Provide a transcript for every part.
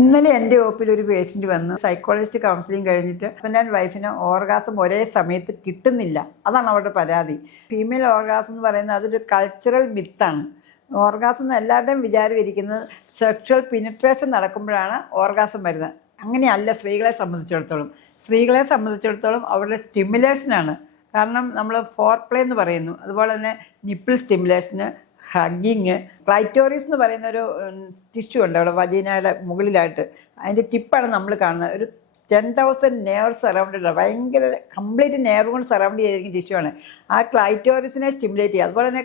ഇന്നലെ എൻ്റെ ഒപിയിൽ ഒരു പേഷ്യൻ്റ് വന്നു. സൈക്കോളജിസ്റ്റ് കൗൺസിലിംഗ് കഴിഞ്ഞിട്ട് ഹസ്ബൻഡ് ആൻഡ് വൈഫിന് ഓർഗാസം ഒരേ സമയത്ത് കിട്ടുന്നില്ല. അതാണ് അവരുടെ പരാതി. ഫീമെയിൽ ഓർഗാസം എന്ന് പറയുന്നത് അതൊരു കൾച്ചറൽ മിത്താണ്. ഓർഗാസം എന്ന് എല്ലാവരുടെയും വിചാരം ഇരിക്കുന്നത് സെക്ഷൽ പിനിട്രേഷൻ നടക്കുമ്പോഴാണ് ഓർഗാസം വരുന്നത്. അങ്ങനെയല്ല സ്ത്രീകളെ സംബന്ധിച്ചിടത്തോളം അവരുടെ സ്റ്റിമുലേഷനാണ്. കാരണം നമ്മൾ ഫോർ പ്ലേ എന്ന് പറയുന്നു, അതുപോലെ തന്നെ നിപ്പിൾ സ്റ്റിമുലേഷന്, ഹഗ്ഗിങ്, ക്ലൈറ്റോറിസ് എന്ന് പറയുന്ന ഒരു ടിഷ്യൂ ഉണ്ട് അവിടെ വജീനയുടെ മുകളിലായിട്ട്. അതിൻ്റെ ടിപ്പാണ് നമ്മൾ കാണുന്നത്. ഒരു 10,000 നെർവ് സറൗണ്ടഡ്, ഭയങ്കര കംപ്ലീറ്റ് നെർവ് കൊണ്ട് സറൗണ്ട് ചെയ്തിരിക്കുന്ന ടിഷ്യൂ ആണ്. ആ ക്ലൈറ്റോറിസിനെ സ്റ്റിമുലേറ്റ് ചെയ്യുക. അതുപോലെ തന്നെ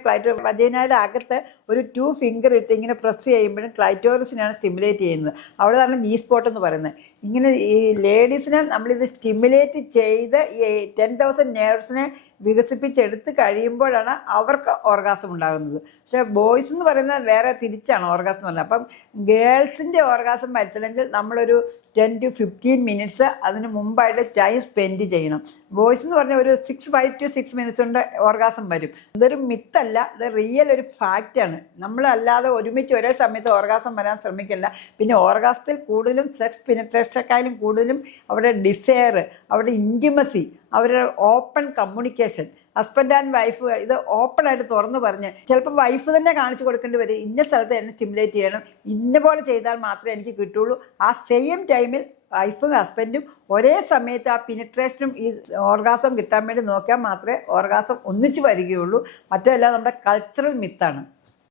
വജീനയുടെ അകത്ത് ഒരു 2 ഫിംഗർ ഇട്ട് ഇങ്ങനെ പ്രസ് ചെയ്യുമ്പോഴും ക്ലൈറ്റോറിസിനെയാണ് സ്റ്റിമുലേറ്റ് ചെയ്യുന്നത്. അവിടെ ആണ് ജി സ്പോട്ട് എന്ന് പറയുന്നത്. ഇങ്ങനെ ഈ ലേഡീസിനെ നമ്മളിത് സ്റ്റിമുലേറ്റ് ചെയ്ത് ഈ 10,000 നെർവ്സിനെ വികസിപ്പിച്ചെടുത്ത് കഴിയുമ്പോഴാണ് അവർക്ക് ഓർഗാസം ഉണ്ടാകുന്നത്. പക്ഷേ ബോയ്സ് എന്ന് പറയുന്നത് വേറെ തിരിച്ചാണ് ഓർഗാസം എന്ന് പറയുന്നത്. അപ്പം ഗേൾസിൻ്റെ ഓർഗാസം വരുത്തണമെങ്കിൽ നമ്മളൊരു 10 to 15 മിനിറ്റ്സ് അതിന് മുമ്പായിട്ട് ടൈം സ്പെൻഡ് ചെയ്യണം. ബോയ്സ് എന്ന് പറഞ്ഞാൽ ഒരു 5 to 6 മിനിറ്റ്സ് കൊണ്ട് ഓർഗാസം വരും. ഇതൊരു മിത്തല്ല, ഇത് റിയൽ ഒരു ഫാക്റ്റാണ്. നമ്മളല്ലാതെ ഒരുമിച്ച് ഒരേ സമയത്ത് ഓർഗാസം വരാൻ ശ്രമിക്കില്ല. പിന്നെ ഓർഗാസത്തിൽ കൂടുതലും സെക്സ് പെനിട്രേഷനെക്കാളും കൂടുതലും അവരുടെ ഡിസയർ, അവരുടെ ഇൻറ്റിമസി, അവരുടെ open communication, husband and wife ഇത് ഓപ്പണായിട്ട് തുറന്നു പറഞ്ഞ് ചിലപ്പോൾ വൈഫ് തന്നെ കാണിച്ചു കൊടുക്കേണ്ടി വരും. ഇന്ന സ്ഥലത്ത് എന്നെ സ്റ്റിമുലേറ്റ് ചെയ്യണം, ഇന്ന പോലെ ചെയ്താൽ മാത്രമേ എനിക്ക് കിട്ടുള്ളൂ. ആ സെയിം ടൈമിൽ വൈഫും ഹസ്ബൻഡും ഒരേ സമയത്ത് ആ പിനിട്രേഷനും ഈ ഓർഗാസം കിട്ടാൻ വേണ്ടി നോക്കിയാൽ മാത്രമേ ഓർഗാസം ഒന്നിച്ചു വരികയുള്ളൂ. മറ്റെല്ലാം നമ്മുടെ കൾച്ചറൽ മിത്താണ്.